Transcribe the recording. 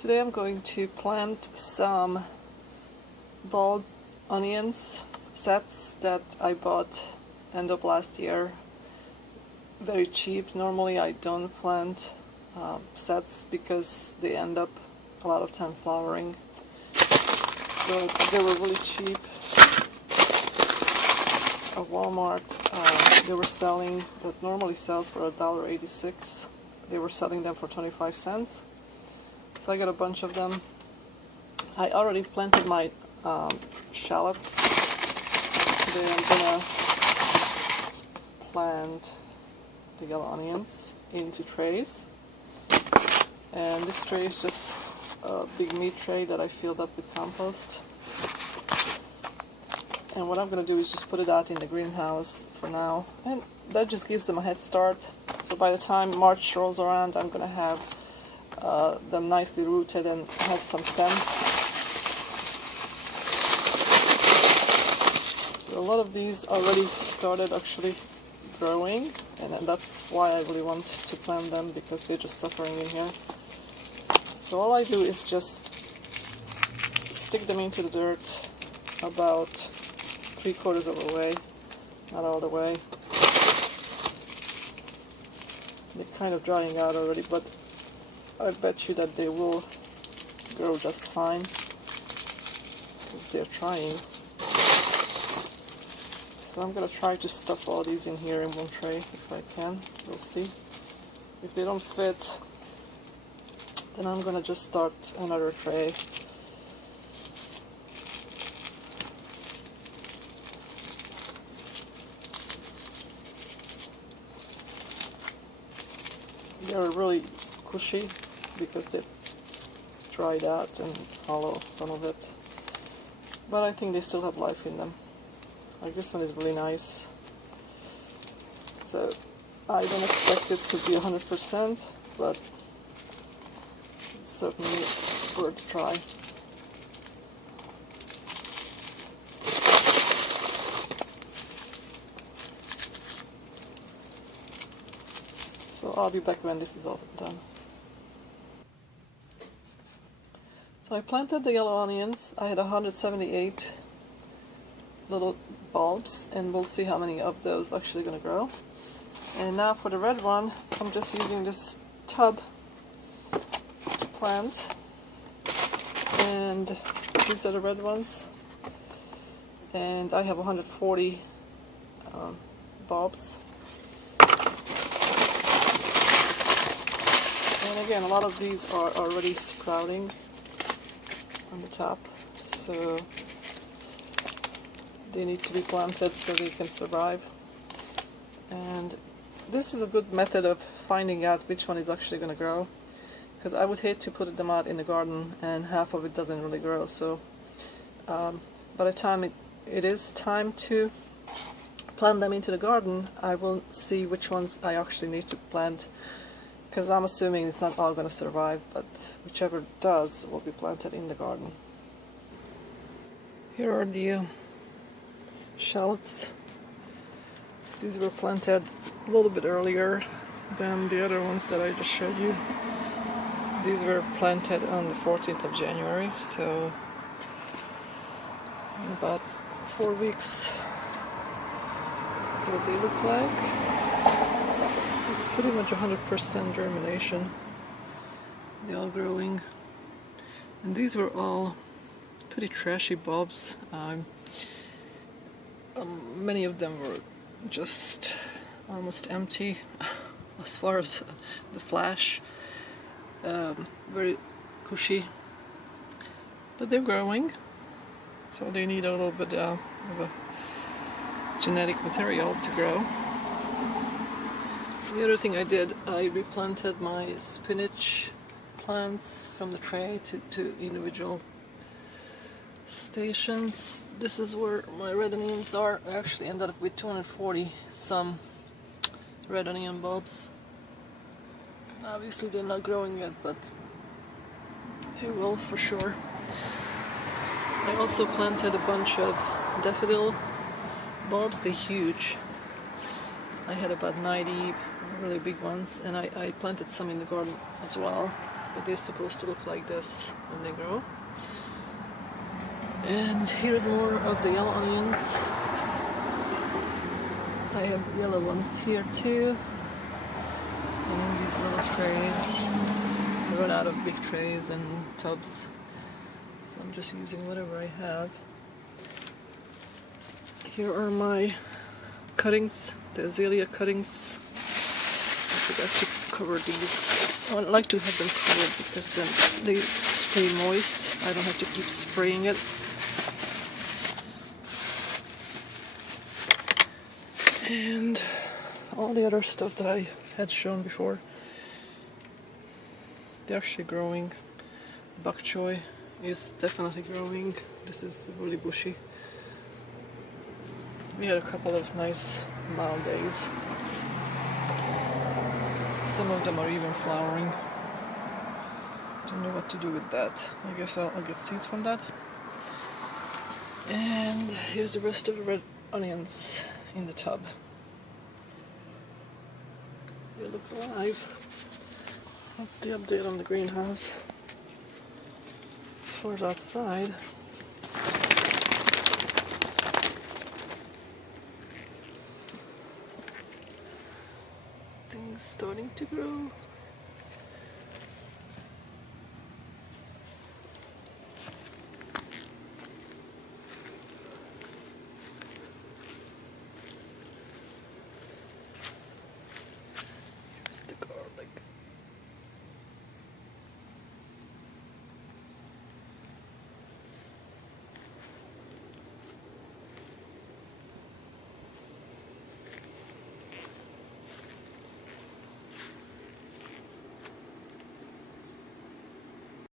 Today I'm going to plant some bulb onions sets that I bought end of last year. Very cheap. Normally I don't plant sets because they end up a lot of time flowering. So they were really cheap. At Walmart they were selling, that normally sells for $1.86. They were selling them for 25 cents. So I got a bunch of them. I already planted my shallots. Today I'm gonna plant the yellow onions into trays. And this tray is just a big meat tray that I filled up with compost. And what I'm gonna do is just put it out in the greenhouse for now. And that just gives them a head start. So by the time March rolls around, I'm gonna have them nicely rooted and have some stems. So a lot of these already started actually growing, and that's why I really want to plant them, because they're just suffering in here. So all I do is just stick them into the dirt about 3/4 of the way, not all the way. They're kind of drying out already, but I bet you that they will grow just fine, because they're trying. So I'm gonna try to stuff all these in here in one tray if I can. We'll see. If they don't fit, then I'm gonna just start another tray. They're really cushy because they dried out and hollow, some of it, but I think they still have life in them. Like this one is really nice, so I don't expect it to be 100%, but it's certainly worth a try. So I'll be back when this is all done. So I planted the yellow onions. I had 178 little bulbs, and we'll see how many of those actually going to grow. And now for the red one, I'm just using this tub to plant, and these are the red ones, and I have 140 bulbs. And again, a lot of these are already sprouting on the top, so they need to be planted so they can survive. And this is a good method of finding out which one is actually going to grow, because I would hate to put them out in the garden and half of it doesn't really grow. So by the time it is time to plant them into the garden, I will see which ones I actually need to plant, because I'm assuming it's not all going to survive, but whichever does will be planted in the garden. Here are the shallots. These were planted a little bit earlier than the other ones that I just showed you. These were planted on the 14th of January, so in about 4 weeks. This is what they look like. It's pretty much 100% germination. They're all growing. And these were all pretty trashy bulbs. Many of them were just almost empty as far as the flash. Very cushy. But they're growing, so they need a little bit of a genetic material to grow. The other thing I did, I replanted my spinach plants from the tray to individual stations. This is where my red onions are. I actually ended up with 240 some red onion bulbs. Obviously they're not growing yet, but they will for sure. I also planted a bunch of daffodil bulbs. They're huge. I had about 90 really big ones, and I planted some in the garden as well. but they're supposed to look like this when they grow. And here's more of the yellow onions. I have yellow ones here too, in these little trays. I run out of big trays and tubs, so I'm just using whatever I have. Here are my cuttings, the azalea cuttings. I forgot to cover these. I like to have them covered because then they stay moist. I don't have to keep spraying it. And all the other stuff that I had shown before, they're actually growing. Bok choy is definitely growing. This is really bushy. We had a couple of nice mild days. Some of them are even flowering. Don't know what to do with that. I guess I'll get seeds from that. And here's the rest of the red onions in the tub. They look alive. That's the update on the greenhouse. As far as outside, things starting to grow.